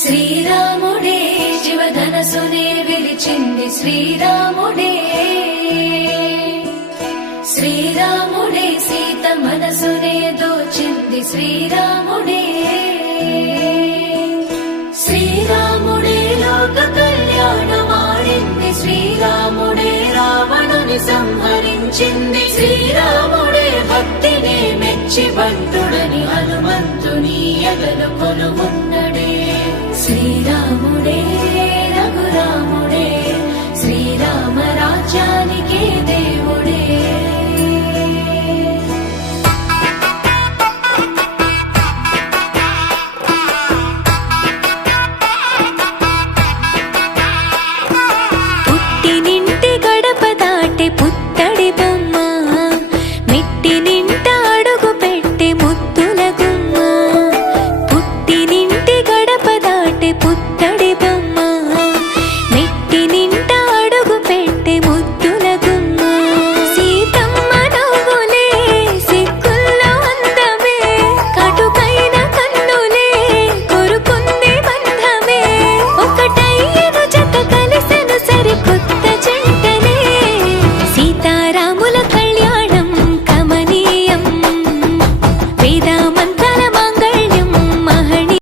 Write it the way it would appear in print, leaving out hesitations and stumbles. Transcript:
శ్రీరాముడే జీవధనసునే విరిచింది శ్రీరాముడే, శ్రీరాముడే సీత మనసునే దోచింది శ్రీరాముడే, శ్రీరాముడే లోక కళ్యాణమాడింది శ్రీరాముడే, రావణుని సంహరించింది శ్రీరాముడే, భక్తిని మెచ్చి బంటుడని హనుమంతుని ఎదలు కొలువున్నడే శ్రీరాముడే.